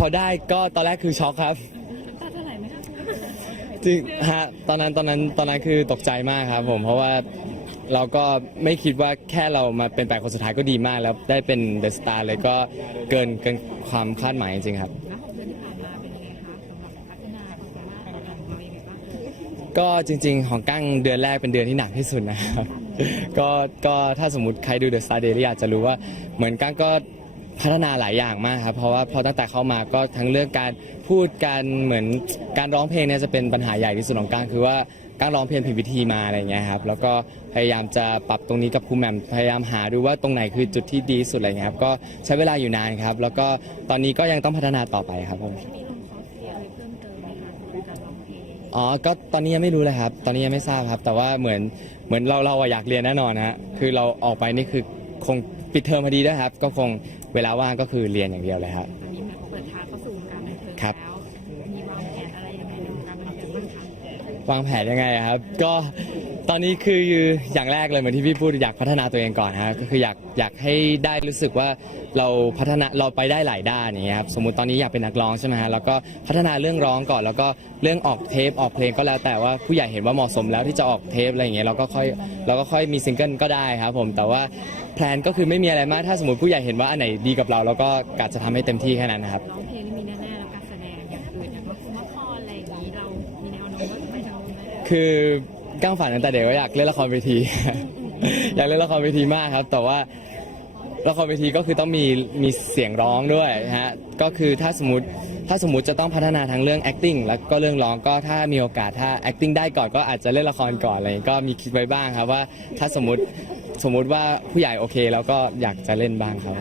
พอได้ก็ตอนแรกคือช็อกครับ ตาจะไหลไหมคะจริงฮะตอนนั้นตอนนั้นตอนนั้นคือตกใจมากครับผมเพราะว่าเราก็ไม่คิดว่าแค่เรามาเป็นแปดคนสุดท้ายก็ดีมาก แล้วได้เป็นเดอะสตาร์เลยก็เกินเกินความคาดหมายจริงๆครับ แล้วหกเดือนที่ผ่านมาเป็นยังไงคะสำหรับพัฒนาความสามารถของเรายังไงบ้างก็จริง ๆ ของกั้งเดือนแรกเป็นเดือนที่หนักที่สุดนะครับ ก็ก็ถ้าสมมติใครดู The Star Daily อาจจะรู้ว่าเหมือนกั้งก็ พัฒนาหลายอย่างมากครับ เพราะว่าพอตั้งแต่เข้ามาก็ทั้งเรื่องการพูดการเหมือนการร้องเพลงเนี่ยจะเป็นปัญหาใหญ่ที่สุดของกั้งคือว่ากั้งร้องเพลงผิดวิธีมาอะไรเงี้ยครับแล้วก็พยายามจะปรับตรงนี้กับครูแหม่มพยายามหาดูว่าตรงไหนคือจุดที่ดีที่สุดอะไรเงี้ยครับก็ใช้เวลาอยู่นานครับ แล้วก็ตอนนี้ก็ยังต้องพัฒนาต่อไปครับผมมีลงคอร์สเรียนอะไรเพิ่มเติมไหมคะสำหรับการร้องเพลงอ๋อ ก็ตอนนี้ยังไม่รู้เลยครับ ตอนนี้ยังไม่ทราบครับ แต่ว่าเหมือนเหมือนเราเราอะอยากเรียนแน่นอนนะฮะ คือเราออกไปนี่คือคงปิดเทอมพอดีด้วยครับ ก็คง เวลาว่างก็คือเรียนอย่างเดียวเลยครับตอนนี้เหมือนเปิดทางเข้าสู่วงการบันเทิงครับ แล้ว วางแผนยังไงอะครับ ก็ตอนนี้คืออย่างแรกเลยเหมือนที่พี่พูดอยากพัฒนาตัวเองก่อนฮะก็คืออยากอยากให้ได้รู้สึกว่าเราพัฒนาเราไปได้หลายด้านอย่างเงี้ยครับสมมติตอนนี้อยากเป็นนักร้องใช่ไหมฮะแล้วก็พัฒนาเรื่องร้องก่อนแล้วก็เรื่องออกเทปออกเพลงก็แล้วแต่ว่าผู้ใหญ่เห็นว่าเหมาะสมแล้วที่จะออกเทปอะไรอย่างเงี้ยเราก็ค่อยเราก็ค่อยมีซิงเกิลก็ได้ครับผมแต่ว่าแพลนก็คือไม่มีอะไรมากถ้าสมมติผู้ใหญ่เห็นว่าอันไหนดีกับเราเราก็กะจะทำให้เต็มที่แค่นั้นนะครับ ร้องเพลงนี่มีแน่ๆแล้วการแสดงอย่างอื่นอย่างละครละครอะไรอย่างนี้เรา คือก้างฝันตั้งแต่เด็กว่าอยากเล่นละครเวที อยากเล่นละครเวทีมากครับ แต่ว่าละครเวทีก็คือต้องมีมีเสียงร้องด้วยฮะก็คือถ้าสมมติถ้าสมมติจะต้องพัฒนาทั้งเรื่อง acting แล้วก็เรื่องร้องก็ถ้ามีโอกาสถ้า acting ได้ก่อนก็อาจจะเล่นละครก่อนอะไรก็มีคิดไว้บ้างครับว่าถ้าสมมติสมมติว่าผู้ใหญ่โอเค แล้วก็อยากจะเล่นบ้างครับ